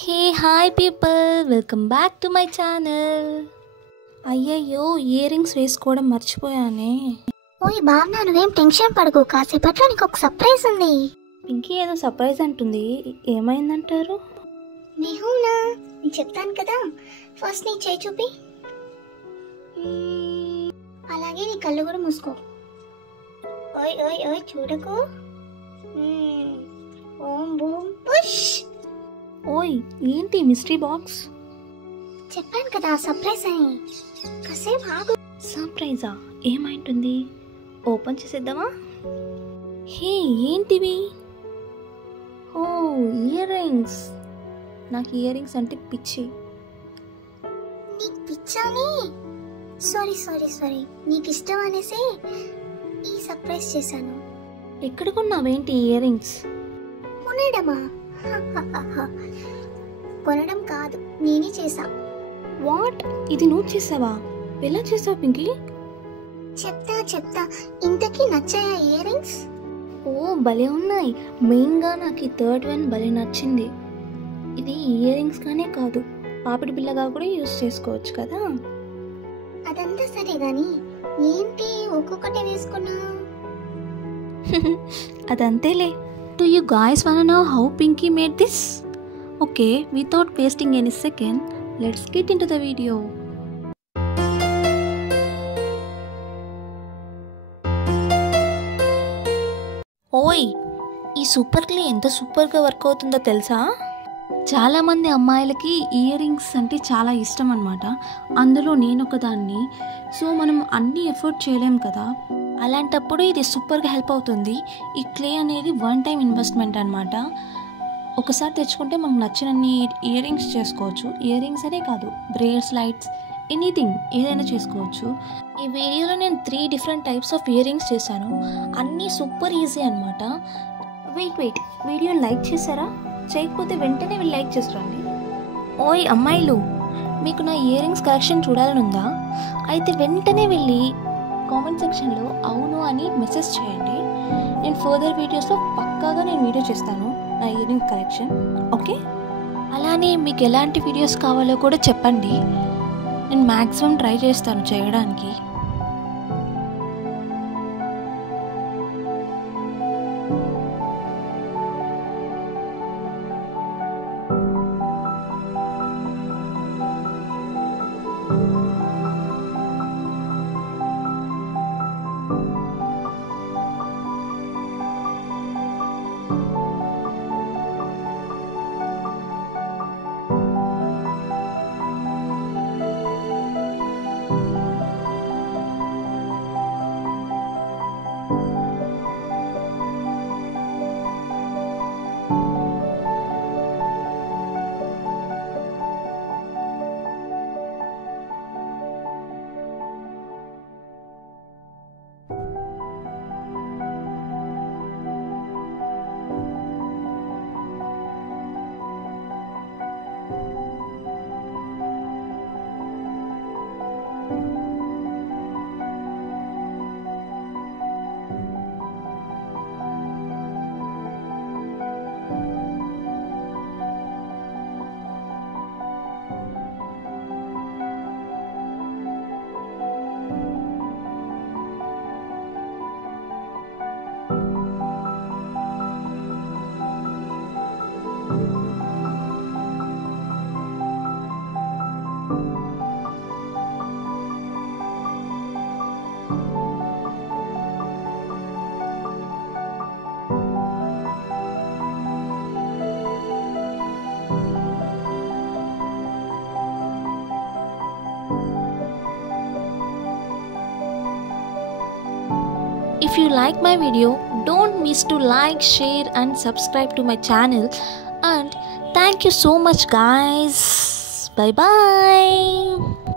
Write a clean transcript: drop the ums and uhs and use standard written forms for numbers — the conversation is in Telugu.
Hey, hi people, welcome back to my channel. అయ్యయ్యో ఇయర్ రింగ్స్ వేసుకోవడం మర్చిపోయానే. ఓయ్ భావన, నువ్వేం టెన్షన్ పడకు, కాసేపట్లో నీకు ఒక సర్ప్రైజ్ ఉంది. ఇంకే ఏదో సర్ప్రైజ్ అంటుంది, ఏమైందంటారు? నిహునా, నేను చెప్తాను కదా. ఫస్ట్ నీ చేయి చూపి, అలాగే నీ కళ్ళు కూడా మూసుకో. ఓయ్ ఓయ్ ఓయ్ చూడకు. ఓం బూమ్ పుష్. ఓయ్ ఏంటి మిస్టరీ బాక్స్? చెప్పాను కదా సర్ప్రైజ్ అని, కాసేపు ఆగు. సర్ప్రైజా? ఏమైంటుంది? ఓపెన్ చేసేద్దామా? హే ఏంటివి? ఓ ఇయర్ రింగ్స్. నాకు ఇయర్ రింగ్స్ అంటే పిచ్చి. నీకు పిచ్చాని? సారీ సారీ సారీ, నీకు ఇష్టం అనేసి ఈ సర్ప్రైజ్ చేశాను. ఎక్కడ కొన్నావేంటి ఇయర్ రింగ్స్? కొనడమా? కొనడం కాదు, నేనే చేసా. వాట్? ఇది నువ్వు చేసావా? ఎలా చేసావు పింకీ? చెప్తా. ఇంతకీ నచ్చాయా ఇయర్ రింగ్స్? ఓ భలే ఉన్నాయి. మెయిన్గా నాకు ఈ థర్డ్ వన్ భలే నచ్చింది. ఇది ఇయర్ రింగ్స్ గానే కాదు, పాపిడి బిల్లగా కూడా యూజ్ చేసుకోవచ్చు కదా. అదంతా సరే గాని, ఏంటి ఒక్కొక్కటి వేసుకున్నా? అదంతేలే. Do you guys wanna know how Pinky made this? Okay, without wasting any second, let's get into the video. ఓయ్, ఈ సూపర్ క్లే ఎంత సూపర్గా వర్క్ అవుతుందో తెలుసా? చాలామంది అమ్మాయిలకి ఇయర్ రింగ్స్ అంటే చాలా ఇష్టం అనమాట. అందులో నేను ఒకదాన్ని. సో మనం అన్ని ఎఫర్ట్ చేయలేం కదా, అలాంటప్పుడు ఇది సూపర్గా హెల్ప్ అవుతుంది. ఈ క్లే అనేది వన్ టైం ఇన్వెస్ట్మెంట్ అనమాట. ఒకసారి తెచ్చుకుంటే మనకు నచ్చినన్ని ఇయర్ రింగ్స్ చేసుకోవచ్చు. ఇయర్ రింగ్స్ అనే కాదు, బ్రేస్లైట్స్, ఎనీథింగ్ ఏదైనా చేసుకోవచ్చు. ఈ వీడియోలో నేను 3 different types of ear rings చేశాను. అన్నీ సూపర్ ఈజీ అనమాట. వెయిట్, వీడియో లైక్ చేశారా? చేయకపోతే వెంటనే వెళ్ళి లైక్ చేసి రండి. ఓయ్ అమ్మాయిలు, మీకు నా ఇయర్ రింగ్స్ కలెక్షన్ చూడాలని ఉందా? అయితే వెంటనే వెళ్ళి కామెంట్ సెక్షన్లో అవును అని మెసేజ్ చేయండి. నేను ఫర్దర్ వీడియోస్లో పక్కాగా వీడియో చేస్తాను నా ఇయర్ రింగ్ కలెక్షన్. ఓకే, అలానే మీకు ఎలాంటి వీడియోస్ కావాలో కూడా చెప్పండి. నేను మ్యాక్సిమం ట్రై చేస్తాను చేయడానికి. If you like my video, don't miss to like, share and subscribe to my channel. And thank you so much guys. Bye bye.